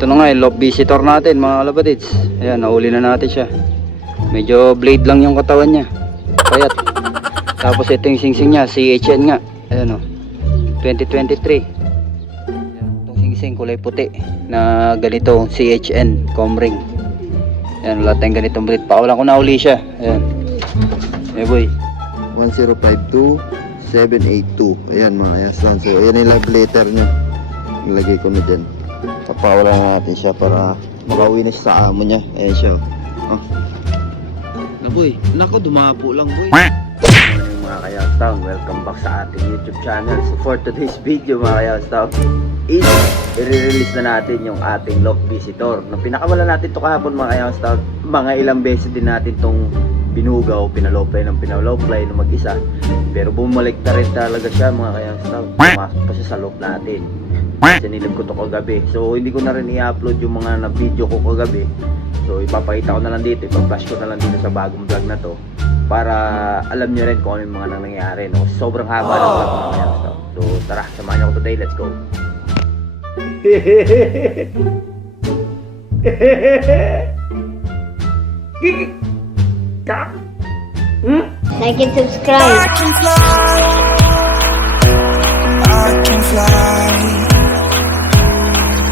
ito na nga yung loft visitor natin mga kalapatids. Ayan, nahuli na natin siya. Medyo blade lang yung katawan niya, payat. Tapos ito yung singsing niya, CHN nga. Ayan o, 2023. Ayan, itong singsing kulay puti na ganito, CHN Comring. Ayan, wala tayong ganitong breed. Pakawalan ko na uli siya. Ayan, hey boy, 1052782. Ayan mga yaslan. So ayan yung love letter nya. Ilagay ko na dyan. Papawalan na natin siya para makauwi na siya sa amo niya. Ayan siya. Oh. na boy, nako dumapo lang boy. Good morning mga Kayastown, welcome back sa ating YouTube channel. So for today's video mga Kayastown is i-release na natin yung ating loft visitor. Nung pinakawala natin to kahapon mga Kayastown, mga ilang beses din natin tong binugaw, pinaloplay ng mag-isa. Pero bumalik na rin talaga siya mga Kayastown. Pumasok pa siya sa loft natin. Sinilip ko to kagabi. So hindi ko na rin i-upload yung mga na-video ko kagabi. So ipapakita ko na lang dito, ipag-flash ko na lang dito sa bagong vlog na to para alam nyo rin kung ano yung mga nangyayari, no? Sobrang haba ng vlog mga Kayastown. So tara, samahan nyo ako today, let's go. Like and subscribe. I can fly. I can fly.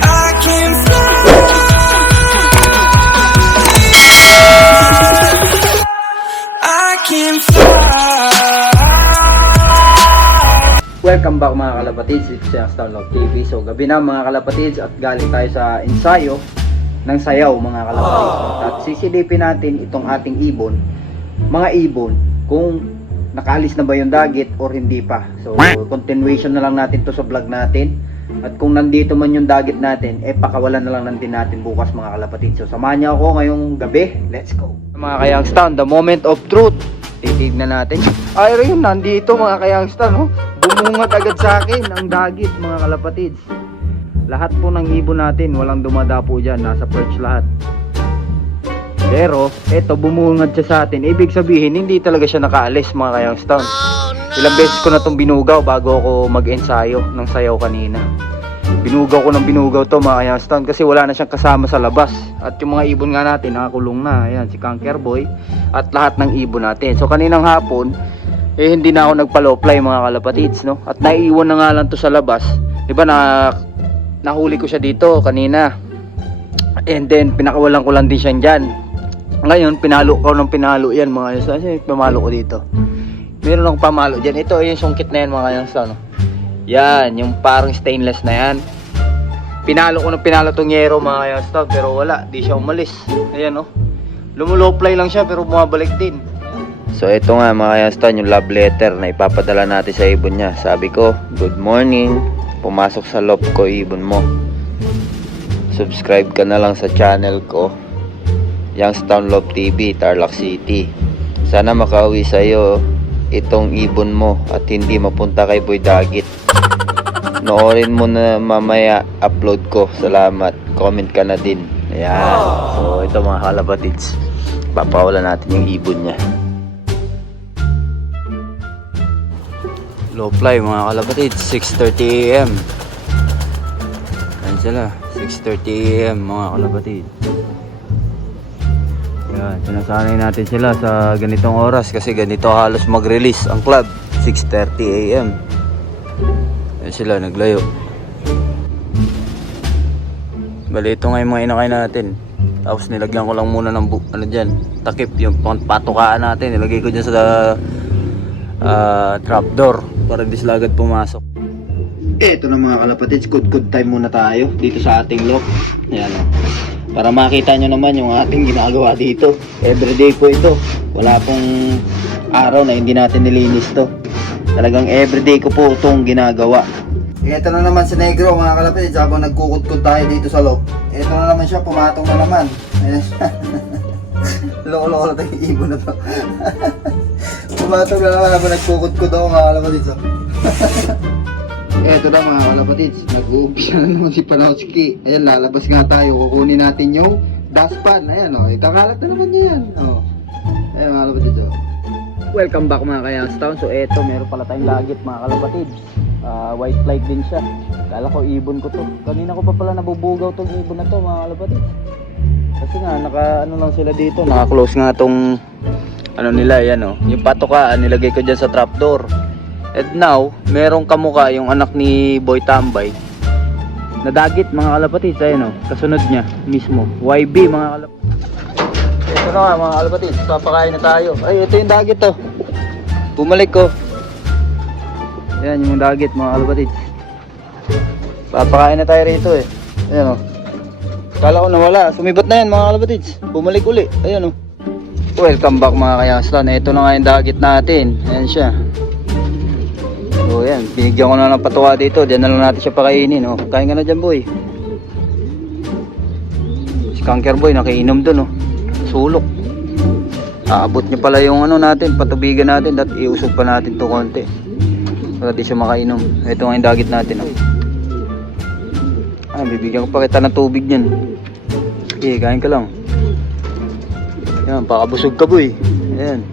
I can fly. Welcome back mga kalapatids, dito sa Star Love TV. So gabi na mga kalapatids at galing tayo sa ensayo ng sayaw mga kalapatids. At sisilipin natin itong ating ibon, mga ibon, kung nakaalis na ba yung dagit or hindi pa. So continuation na lang natin to sa vlog natin. At kung nandito man yung dagit natin, pakawalan na lang din natin bukas mga kalapatids. So samahan niyo ako ngayong gabi, let's go. Mga Kayangstan, the moment of truth. Titignan natin. Ay rin, nandito mga Kayangstan, no? Bumungat agad sa akin ang dagit mga kalapatids. Lahat po ng ibon natin, walang dumadapo dyan, nasa perch lahat. Pero eto, bumungad siya sa atin. Ibig sabihin hindi talaga siya nakaalis mga Kayangstan. Ilang beses ko na itong binugaw bago ako mag-ensayo ng sayaw kanina. Binugaw ko ng binugaw to mga Kayangstan kasi wala na siyang kasama sa labas. At yung mga ibon nga natin nakakulong na. Ayan, si Conquer Boy at lahat ng ibon natin. So kaninang hapon hindi na ako nagpaloplay mga kalapatids, no? At naiiwan na nga lang to sa labas. Diba nahuli ko siya dito kanina. And then pinakawalan ko lang din siya dyan. Ngayon pinalo ko ng pinalo yan mga Kayangstan. Pamalo ko dito. Meron akong pamalo dyan. Ito yung sungkit na yan mga Kayangstan, no? Yan, yung parang stainless na yan. Pinalo ko ng pinalo tong yero mga Kayangstan, pero wala, di siya umalis. Ayan, no? Lumuloplay lang siya pero bumabalik din. So ito nga mga Kayangstan, yung love letter na ipapadala natin sa ibon niya. Sabi ko, good morning, pumasok sa loft ko ibon mo. Subscribe ka na lang sa channel ko, Youngstown Love TV, Tarlac City. Sana makauwi sa'yo itong ibon mo at hindi mapunta kay Boy Dagit. Noorin mo na mamaya upload ko. Salamat. Comment ka na din. Ayan. So ito mga kalapatids, papawalan natin yung ibon niya. Low fly mga kalapatids, 6:30 AM. Ayan sila, 6:30 AM mga kalapatids. Ayan, sinasanay natin sila sa ganitong oras kasi ganito halos mag-release ang club, 6:30 AM. Ayan sila, naglayo. Bali, ito nga yung mga inakay natin. Tapos nilagyan ko lang muna ng takip, yung patukaan natin. Nilagay ko dyan sa trapdoor para hindi sila agad pumasok. Ito na mga kalapatids, good time muna tayo dito sa ating loft. Ayan o. Para makita nyo naman yung ating ginagawa dito. Everyday po ito. Wala pong araw na hindi natin nilinis to. Talagang everyday ko po itong ginagawa. Ito na naman si Negro mga kalapatids, habang nagkukudkod tayo dito sa loob. Ito na naman siya, pumatong na naman. Loko-loko na tayo yung ibon na to. Pumatong na naman habang nagkukudkod ako mga kalapatids. Ito na mga kalapatids, nag-uumpisa na naman si Panowski. Ayan, lalabas nga tayo, kukunin natin yung dustpan. Ayan o, ikakalat na naman niya yan. O. Ayan mga kalapatids o. Welcome back mga Kayangstan. So eto, meron pala tayong lagit mga kalapatids. White flight din siya. Kala ko ibon ko to. Kanina ko pa pala nabubugaw tong ibon na to, mga kalapatid. Kasi nga naka ano lang sila dito, naka-close nga tong ano nila, yan oh. Yung patokaan nilagay ko diyan sa trapdoor. And now, merong kamuka yung anak ni Boy Tambay. Nadagit mga kalapatid, ayun oh. Kasunod niya mismo. YB mga kalapatid. Ito na nga mga kalapatid, papakain na tayo. Ay, ito yung dagit oh. Bumalik ko. Yan yung dagit mga kalapatid. Papakain na tayo rito eh. Ayan o. Kala ko nawala. Sumibat na yan mga kalapatid. Bumalik uli. Ayan o. Welcome back mga kayaslan. Ito na nga yung dagit natin. Ayan siya. So yan. Binigyan ko na ng patuwa dito. Diyan na lang natin siya pakainin. O. Kain ka na dyan boy. Si Kanker boy nakiinom dun o. Sulok. Aabot niya pala yung ano natin. Patubigan natin. At iusog pa natin to konti. Para di siya makainom. Ito nga yung dagit natin. Oh. Bibigyan ko pa kita ng tubig niyan. Okay, kain ka lang. Yan, pakabusog ka boy. Ayan.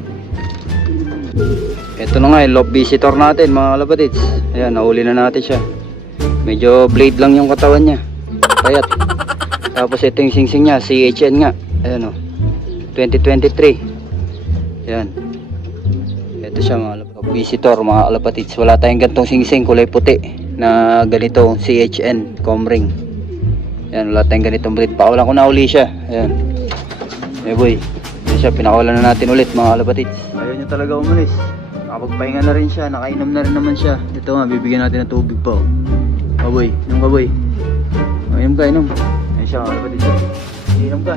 Ito na nga yung love visitor natin mga kalapatids. Ayan, nahuli na natin siya. Medyo blade lang yung katawan niya. Payat. Tapos ito yung singsing niya, CHN nga. Ayan o. 2023. Ayan. Ito siya mga visitor mga kalapatids. Wala tayong gantong singsing kulay puti na ganito CHN Comring. Ayan, wala tayong ganitong breed. Pakawalan ko na uli siya. Ayan. Eh boy, ayan siya, pinakawalan na natin ulit mga kalapatids. Ayaw niya talaga umalis. Nakapagpahinga na rin siya, nakainom na rin naman siya. Ito nga, bibigyan natin ng tubig pa. Kaboy, inom ka boy. Inom ka, inom. Ayan siya mga kalapatids. Inom ka.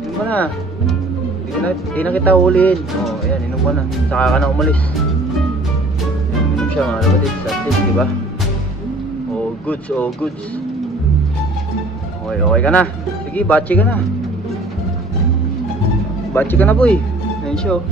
Inom ka na. Hindi na kita ulihin. Oh, ayan, inom ka na. Saka ka na umalis. Ayan, inom siya mga kalapatids. That's it, diba? Oh, goods, oh, goods. Okay, okay ka na. Sige, bachi ka na. Bachi ka na, boy. Ayan siya, oh.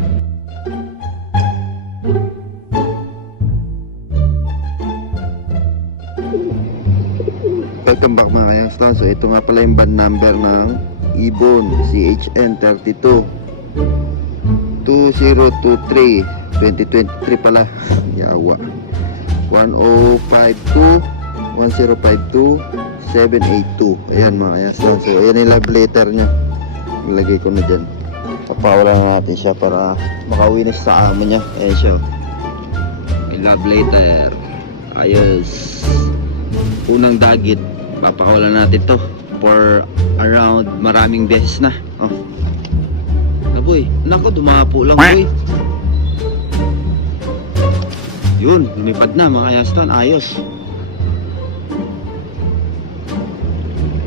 Welcome back mga kayaslan. So ito nga pala yung band number ng Ibon CHN 32 2023 2023 pala. Yawa. 1052 1052 782. Ayan mga kayaslan. So ayan yung love letter nya. Ilagay ko na dyan. Papawalan na natin siya para makauwi na sa amo nya. Ayan siya. Yung love letter. Ayos. Unang dagit. Papakawalan natin to for around maraming beses na. Oh. Boy, nako dumapo lang boy. Yun, lumipad na mga kayastan. Ayos.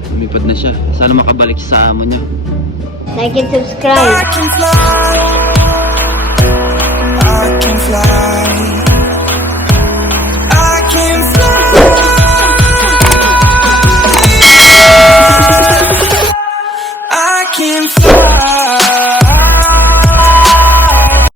Lumipad na siya. Sana makabalik sa amo niya. Like and subscribe. I can fly.